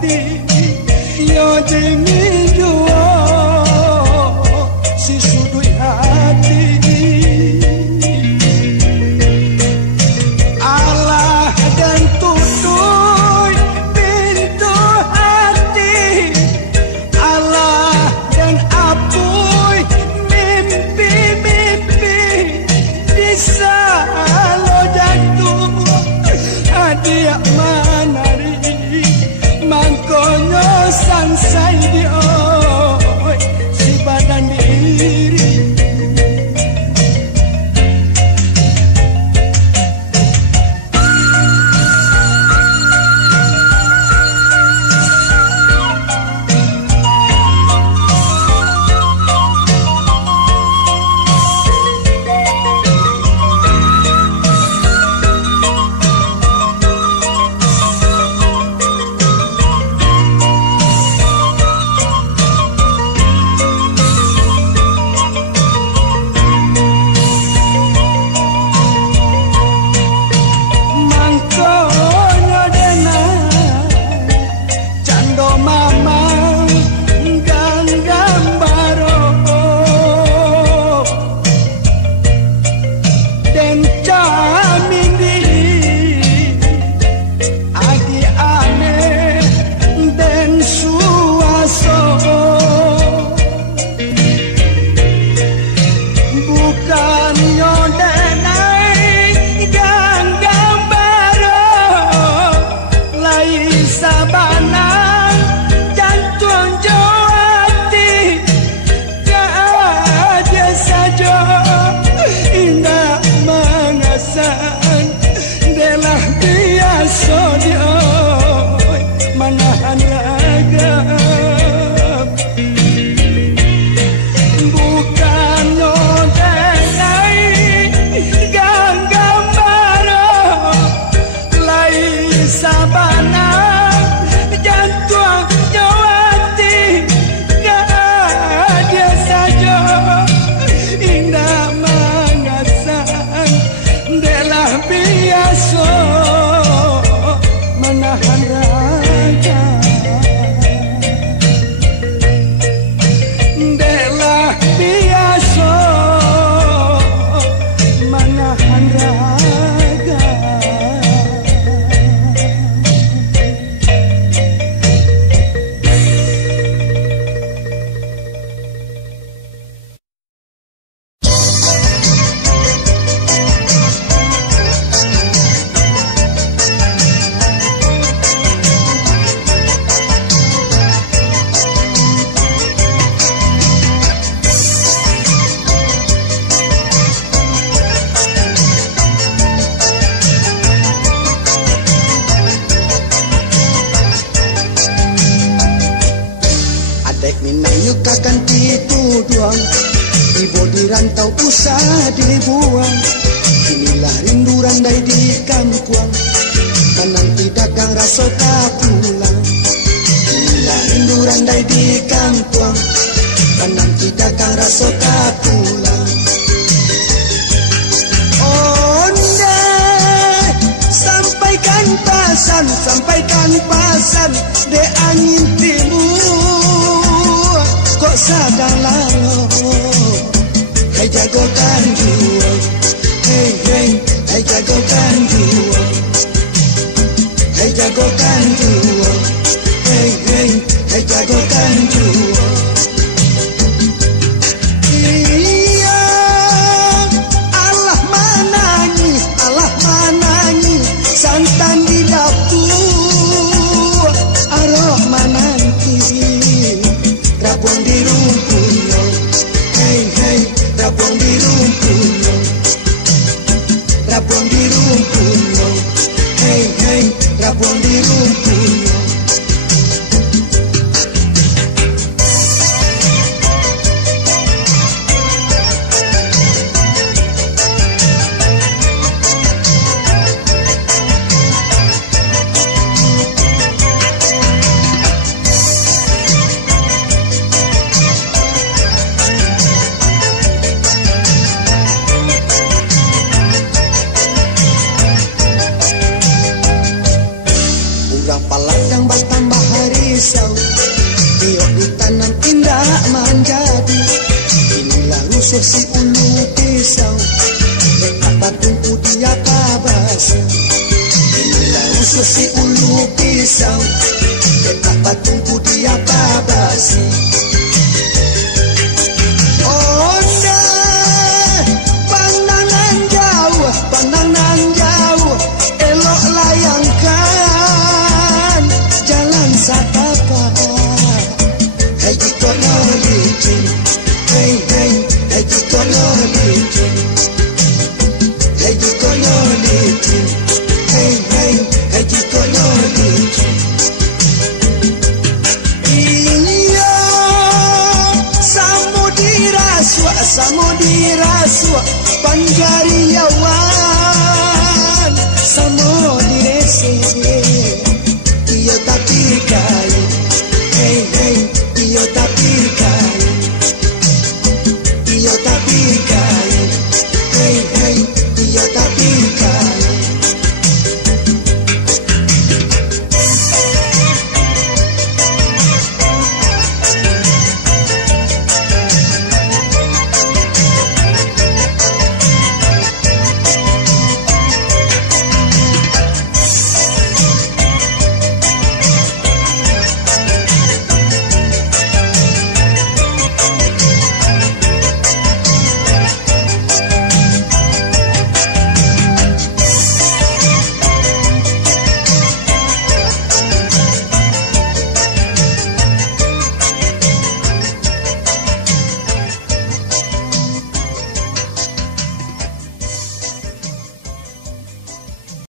hati yo dingin jua si sudut hati Allah dan tutup pintu hati Allah dan apuy mimpi-mimpi bisa lo jatuh hadiah manari mangkonyo sansai dioi si badan diri Sampaikan pasan de angin timur kok sadang lalu hai jagokan jua hey hey hai jagokan jua hai jagokan jua hey hey hai jagokan jua iya Allah manangi santan di dapur arok mananti usir si ulu pisau, letak batu dia kabas. Inilah usir si ulu pisau, letak batu dia kabas. Onda pandangan jauh, elok layangkan jalan satapak. Hey jikono licin, hey jikono licin, hey jikono licin, hey jikono licin. Iya samudira swa panjari yawa.